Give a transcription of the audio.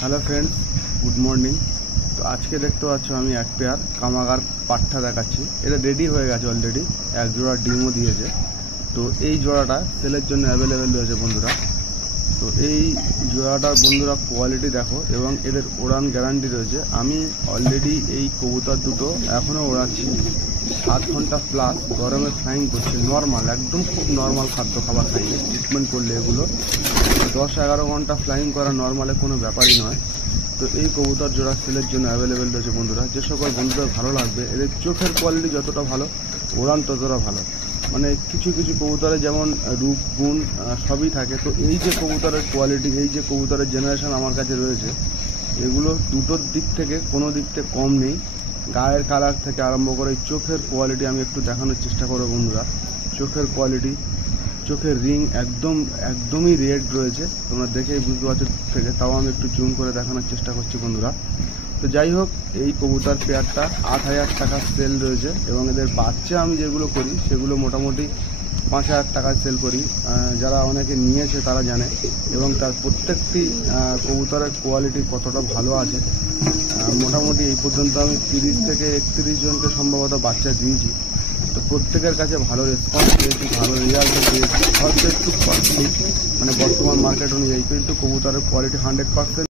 Hello friends, good morning. তো আজকে দেখতে পাচ্ছ আমি এক পেয়ার কামাগার পাঠা দেখাচ্ছি। এটা রেডি হয়ে গেছে অলরেডি, এক জোড়া ডিমও দিয়েছে। তো এই জোড়াটা সেলের জন্য অ্যাভেলেবেল রয়েছে বন্ধুরা। তো এই জোড়াটার বন্ধুরা কোয়ালিটি দেখো এবং এদের ওড়ান গ্যারান্টি রয়েছে। আমি অলরেডি এই কবুতর দুটো এখনও ওড়াচ্ছি। 7 ঘন্টা প্লাস গরমে ফ্লাইং করছে, নর্মাল একদম খুব নর্মাল খাদ্য খাবার খাইয়ে ট্রিটমেন্ট করলে এগুলো 10-11 ঘন্টা ফ্লাইং করা নর্মালে কোনো ব্যাপারই নয়। তো এই কবুতর জোড়া সেলের জন্য অ্যাভেলেবেল রয়েছে বন্ধুরা। যে সকল বন্ধুদের ভালো লাগবে, এদের চোখের কোয়ালিটি যতটা ভালো ওড়ান ততটা ভালো। মানে কিছু কিছু কবুতরে যেমন রূপ গুণ সবই থাকে। তো এই যে কবুতরের কোয়ালিটি, এই যে কবুতরের জেনারেশন আমার কাছে রয়েছে, এগুলো দুটোর দিক থেকে কোনো দিক থেকে কম নেই। গায়ের কালার থেকে আরম্ভ করে চোখের কোয়ালিটি আমি একটু দেখানোর চেষ্টা করবো বন্ধুরা। চোখের কোয়ালিটি, চোখের রিং একদমই রেড রয়েছে, তোমরা দেখেই বুঝতে পারছো থেকে। তাও আমি একটু জুম করে দেখানোর চেষ্টা করছি বন্ধুরা। তো যাই হোক, এই কবুতর পেয়ারটা 8,000 টাকার সেল রয়েছে এবং এদের বাচ্চা আমি যেগুলো করি সেগুলো মোটামুটি 5,000 টাকায় সেল করি। যারা অনেকে নিয়েছে তারা জানে, এবং তার প্রত্যেকটি কবুতরের কোয়ালিটি কতটা ভালো আছে। মোটামুটি এই পর্যন্ত আমি 30 থেকে 31 জনকে সম্ভবত বাচ্চা দিয়েছি। তো প্রত্যেকের কাছে ভালো রেসপন্স পেয়েছি, ভালো রেজাল্ট পেয়েছি। হয়তো একটু কস্টলি মানে বর্তমান মার্কেট অনুযায়ী, কিন্তু কবুতরের কোয়ালিটি 100%